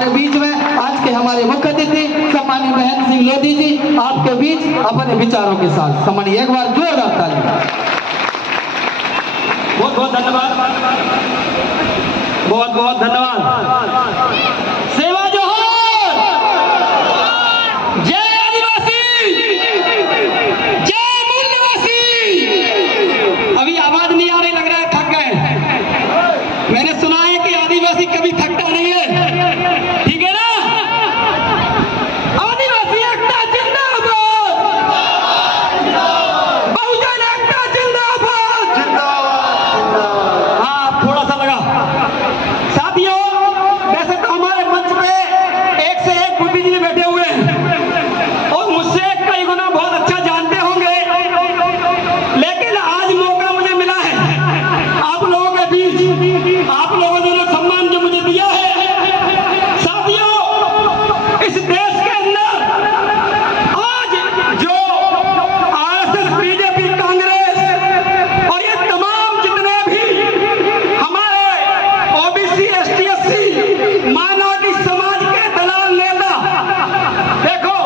हमारे बीच में आज के हमारे मुख्य अतिथि सम्मानीय महेंद्र सिंह लोधी जी आपके बीच अपने विचारों के साथ। सम्मानीय एक बार जोरदार ताली। बहुत बहुत धन्यवाद, बहुत बहुत धन्यवाद। सेवा जोहार, जय आदिवासी, जय मूल निवासी। अभी आवाज नहीं आ रही, लग रहा है थक गए। मैंने सुना है कि आदिवासी कभी थकता नहीं है, ठीक है ना? आदिवासी एकता जिंदाबाद, बहुजन एकता जिंदाबाद। हाँ, थोड़ा सा लगा। साथियों, वैसे तो हमारे मंच पे एक से एक बुद्धिजीवी बैठे हुए हैं और मुझसे कई गुना बहुत अच्छा जानते होंगे, लेकिन आज मौका मुझे मिला है आप लोगों के बीच, आप लोगों ने जो सम्मान जो मुझे दिया है। साथियों, इस देश के अंदर आज जो आरएसएस, बीजेपी, कांग्रेस और ये तमाम जितने भी हमारे ओबीसी, एसटी, एससी, माइनॉरिटी समाज के दलाल नेता, देखो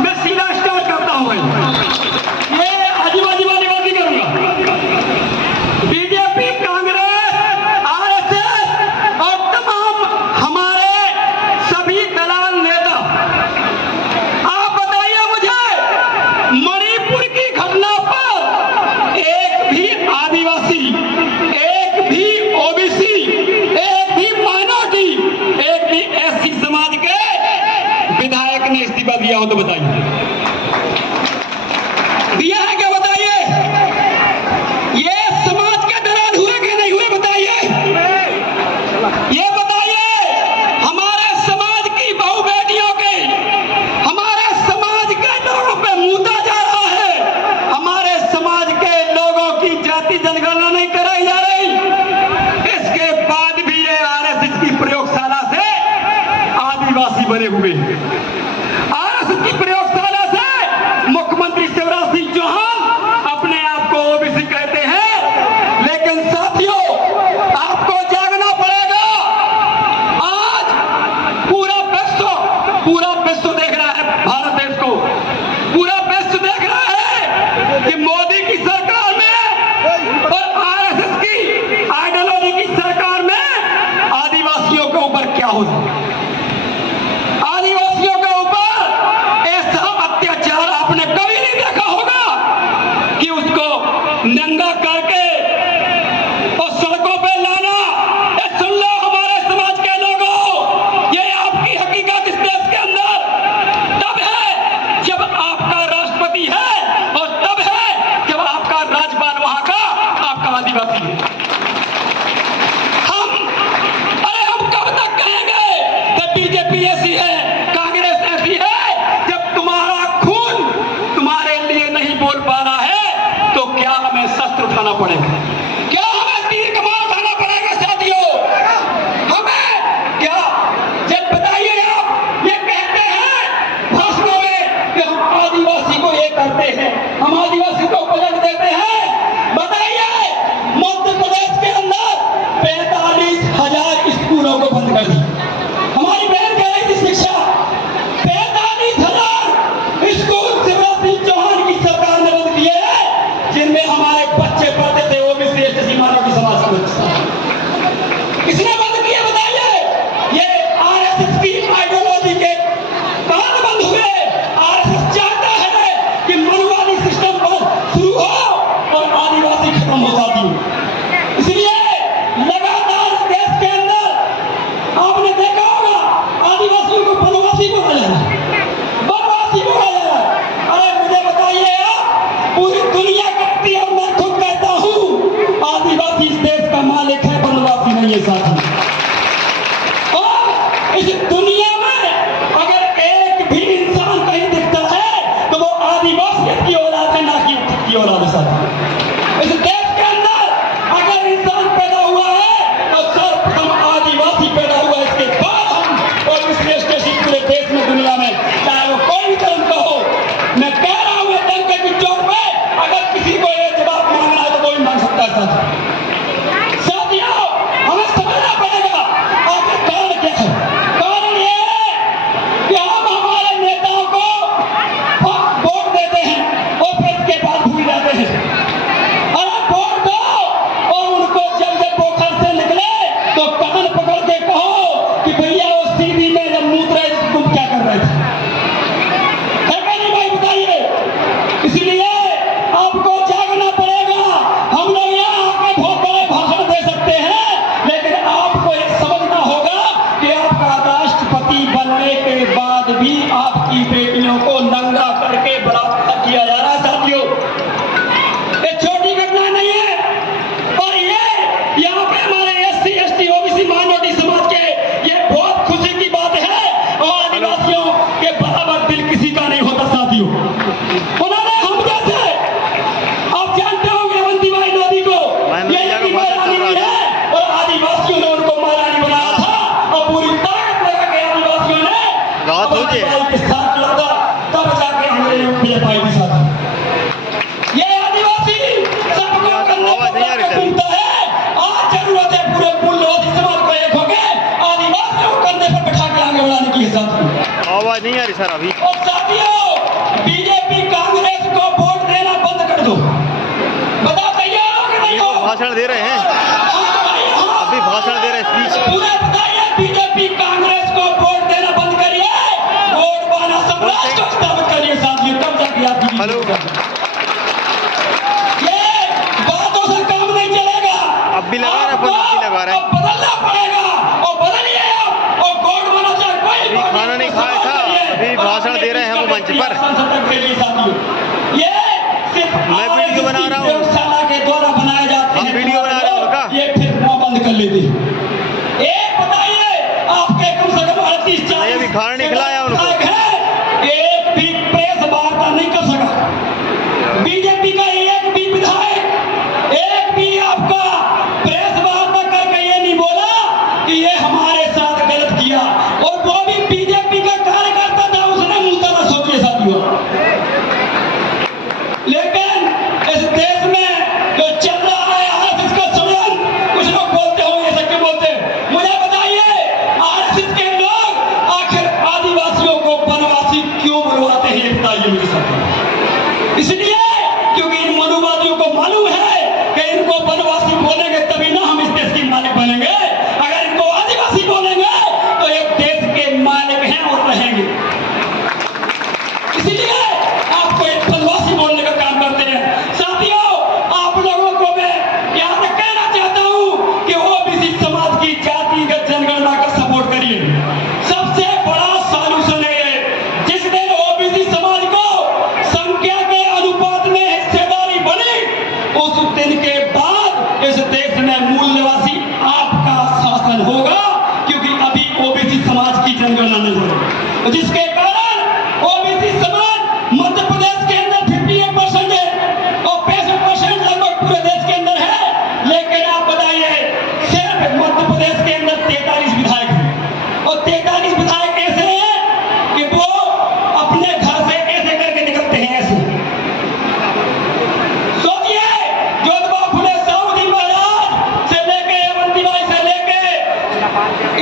मैं सीधा स्टार्ट करता हूं, ये आदिवासी वाली बात नहीं करूंगा। बीजेपी, कांग्रेस, आरएसएस और तमाम हमारे सभी दलाल नेता, आप बताइए मुझे, मणिपुर की घटना पर एक भी आदिवासी, एक भी ओबीसी, एक भी माइनॉरिटी, एक भी एससी समाज के विधायक ने इस्तीफा दिया हो तो बताइए, दिया है क्या? बताइए। ये समाज के दलाल हुए कि नहीं हुए? बताइए। ये बताइए, हमारे समाज की बहू बेटियों के, हमारे समाज के लोगों पे मूता जा रहा है, हमारे समाज के लोगों की जाति जनगणना नहीं कराई जा रही, इसके बाद भी ये आरएसएस की प्रयोगशाला से आदिवासी बने हुए हैं। आरएसएस की प्रयोगशाला से मुख्यमंत्री शिवराज सिंह चौहान अपने आप को ओबीसी कहते हैं, लेकिन साथियों आपको जागना पड़ेगा। आज पूरा विश्व देख रहा है, भारत देश को पूरा विश्व देख रहा है कि मोदी की सरकार में और आरएसएस की आइडियोलॉजी की सरकार में आदिवासियों के ऊपर क्या हो रहा है। आदिवासियों के ऊपर ऐसा अत्याचार आपने कभी नहीं देखा होगा कि उसको नंगा करके और सड़कों पे लाना। ये सुन लो हमारे समाज के लोगों, ये आपकी हकीकत इस देश के अंदर तब है जब आपका राष्ट्रपति है और तब है जब आपका राज्यपाल वहां का आपका आदिवासी है। हम कब तक कहेंगे कि बीजेपी ऐसी है, कांग्रेस ऐसी है, जब तुम्हारा खून तुम्हारे लिए नहीं बोल पा रहा है तो क्या हमें शस्त्र उठाना पड़ेगा? क्या हमें तीर कमान उठाना पड़ेगा? साथियों, हमें क्या जब बताइए, आप ये कहते हैं भाषणों में कि हम आदिवासी को ये करते हैं, हम आदिवासी को बजट देते हैं। बताइए, मध्य प्रदेश के अंदर 45,000 स्कूलों को बंद कर दी। हमारी बहन कह रही थी शिक्षा, 45,000 स्कूल शिवराज सिंह चौहान की सरकार ने बंद किए हैं, जिनमें हमारे बच्चे पढ़ते थे, ओबीसी, एसटी, माइनॉरिटी समाज के बच्चे। किसने बंद किए? बताइए। ये आरएसएस की आइडियोलॉजी के कारण बंद हुए। आरएसएस चाहता है कि मनुवादी सिस्टम शुरू हो और आदिवासी खत्म हो जाती हो। इसलिए लगातार देश के अंदर आपने देखा होगा आदिवासियों को बनवासी बोला जाए, बनवासी बोला जाए। अरे मुझे बताइए, आप पूरी दुनिया कहती है और मैं खुद कहता हूँ आदिवासी इस देश का मालिक है, बनवासी नहीं है साथी। और इस दुनिया में अगर एक भी इंसान कहीं दिखता है तो वो आदिवासियत की औलाद है, ना कि की औलाद है साथी। इस देश के अंदर अगर इंसान पैदा हुआ है तो सर्वप्रथम आदिवासी पैदा हुआ, इसके बाद हम और इस स्टेशन पूरे देश में, दुनिया में, चाहे वो कोई भी धर्म का हो। मैं कह रहा हूँ डंके की चौक पे अगर किसी को ये जवाब मांगना है तो कोई मांग सकता है साथी। साथियों, हमें समझना पड़ेगा आखिर कारण क्या है। कारण करने के बाद भी आपकी बेटियों को नंगा करके बलात्कार किया जा रहा है साथियों। ये छोटी घटना नहीं है। और ये यहाँ पे हमारे SC ST OBC माइनॉरिटी समाज के ये बहुत खुशी की बात है। और आदिवासियों के बराबर दिल किसी का नहीं होता साथियों। उन्होंने हम जैसे, आप जानते होंगे अवंतीबाई नदी को ये महारानी है और आदिवासियों ने उनको महारानी बनाया था और पूरी ताकत लगा के आदिवासियों ने अवंतीबाई के साथ लड़ा था, तब जाके हमने विजय पाई थी साथी। ये आदिवासी सबको करने को घूमता है। आज जरूरत है पूरे मूल्यवादी समाज को एक होके आदिवासियों को कंधे पर बैठा के आगे बढ़ाने की साथी। आवाज नहीं आ रही सर अभी। और साथियों, बीजेपी कांग्रेस को वोट देना बंद कर दो। बता तैयार हो कि नहीं हो? भाषण दे रहे हैं, अभी भाषण दे रहे हैं, स्पीच पूरे बताइए, बीजेपी कांग्रेस को वोट देना बंद करिए, वोट पाना साम्राज्य को स्थापित करिए साथियों, तब जाके आपकी हेलो। ये बातों से काम नहीं चलेगा। अब भी लगा रहे, अब भी लगा रहे हैं। अब बदलना पड़ेगा और बदलिए आप। और वोट बना चाहे कोई अभी खाना नहीं खाया था, अभी भाषण दे रहे हैं वो मंच पर। ये सिर्फ मैं वीडियो बना रहा हूँ, प्रयोगशाला के द्वारा बनाए जाते हैं। हम वीडियो बना रहे हैं उनका। ये फिर मुंह बंद कर लेते। एक बताइए, आपके कम से कम 38-40 अभी खाना नहीं खिलाया उनको। एक भी प्रेस वार्ता नहीं कर सका। बीजेपी का एक भी विधायक, एक भी आपका प्रेस वार्ता करके ये नहीं बोला कि ये हमारे साथ गलत किया। और वो भी बीजेपी का कार्यकर्ता था, उसने मुंह तक सोचिए साथियों। लेकिन इस देश में जो चल रहा है RSS का सम्मेलन, कुछ लोग बोलते होंगे ऐसा क्यों बोलते हैं, मुझे बताइए। RSS के लोग आखिर आदिवासियों को वनवासी क्यों बुलवाते हैं, ये बताइए मुझे साथियों। इसलिए क्योंकि इन मनुवादियों को मालूम है कि इनको वनवासी बोलेंगे तभी ना हम इस देश के मालिक बनेंगे। अगर इनको आदिवासी बोलेंगे तो एक देश के मालिक हैं और रहेंगे। इसलिए आपको एक वनवासी बोलने का काम करते हैं साथियों। आप लोगों को मैं यहाँ तक कहना चाहता हूँ कि OBC समाज की जातिगत जनगणना का सपोर्ट करिए। सबसे बड़ा सॉल्यूशन है जिस दिन OBC समाज को संख्या के अनुपात में हिस्सेदारी बनी, उस दिन के बाद इस देश में मूल निवासी आपका शासन होगा। क्योंकि अभी OBC समाज की जनगणना नहीं हो रही, जिसके कारण OBC समाज मध्य प्रदेश के अंदर 58% है और 65% लगभग पूरे देश के अंदर है। लेकिन आप बताइए, सिर्फ मध्य प्रदेश के अंदर 43 विधायक हैं और 43 विधायक ऐसे हैं कि वो अपने घर से ऐसे करके निकलते हैं, ऐसे। सोचिए, ज्योतिबा फुले साहू महाराज से लेके अवंतीबाई से लेके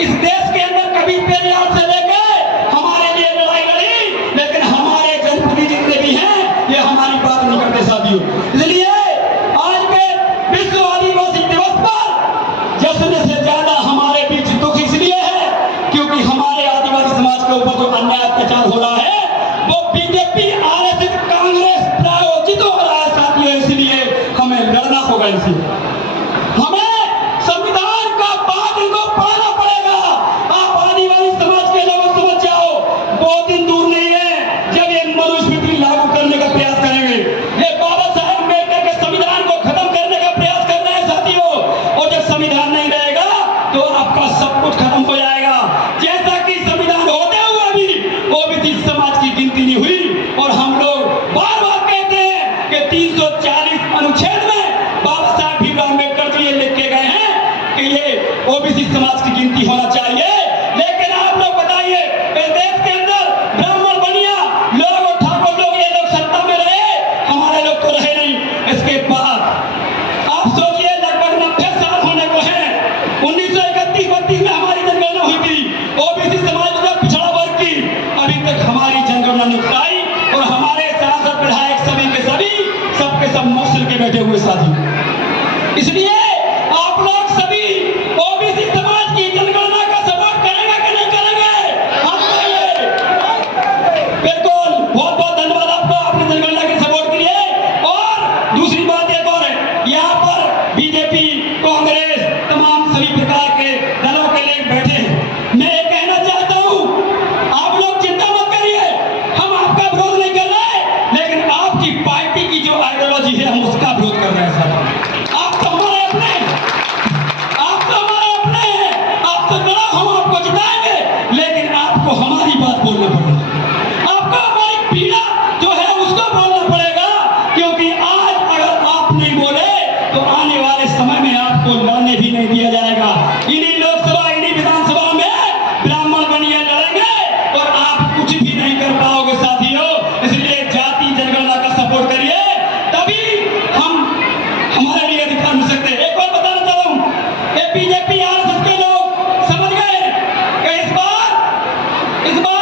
इस देश के अंदर कभी पेरियार से लेके हमारे लिए लड़ाई लड़ी, लेकिन हमारे जनप्रतिनिधि जितने भी हैं ये हमारी बात नहीं करते साथियों। इसलिए आज के विश्व आदिवासी दिवस पर जश्न से ज्यादा हमारे बीच दुख इसलिए है क्योंकि हमारे आदिवासी समाज के ऊपर जो अन्याय अत्याचार हो रहा है वो बीजेपी RSS कांग्रेस प्रायोजित हो रहा है साथियों। इसलिए हमें लड़ना होगा इनसे। हमें संविधान का पाठ इनको पढ़ाना पड़ेगा। आप आदिवासी समाज के लोगों समझ जाओ, बहुत दिन दूर नहीं है जब ये मनुस्मृति लागू करने का प्रयास करेंगे। ये बाबा साहेब अम्बेडकर के संविधान को खत्म करने का प्रयास कर रहे हैं साथियों। और जब संविधान नहीं रहेगा तो आपका सब कुछ खत्म हो जाएगा। जैसा कि संविधान होते हुए भी OBC समाज की गिनती नहीं हुई। और हम लोग बार बार कहते हैं कि 340 अनुच्छेद में बाबा साहेब भीमराव अम्बेडकर जी ये लिख के गए हैं कि ये OBC समाज की गिनती होना चाहिए। लेकिन आप लोग बताइए, इस देश के अंदर ब्राह्मण बनिया लोग और ठाकुर लोग ये लोग सत्ता में रहे, हमारे लोग तो रहे नहीं। इसके बाद आप सोचिए, लगभग 90 साल होने को है। 1931-32 में हमारी जनगणना हुई थी। OBC समाज मतलब पिछड़ा वर्ग की, अभी तक हमारी जनगणना नहीं कराई। और हमारे सांसद विधायक सभी के सभी सबके सब मौसम के बैठे हुए साथी। इसलिए आप लोग सभी OBC समाज की जनगणना का इस बार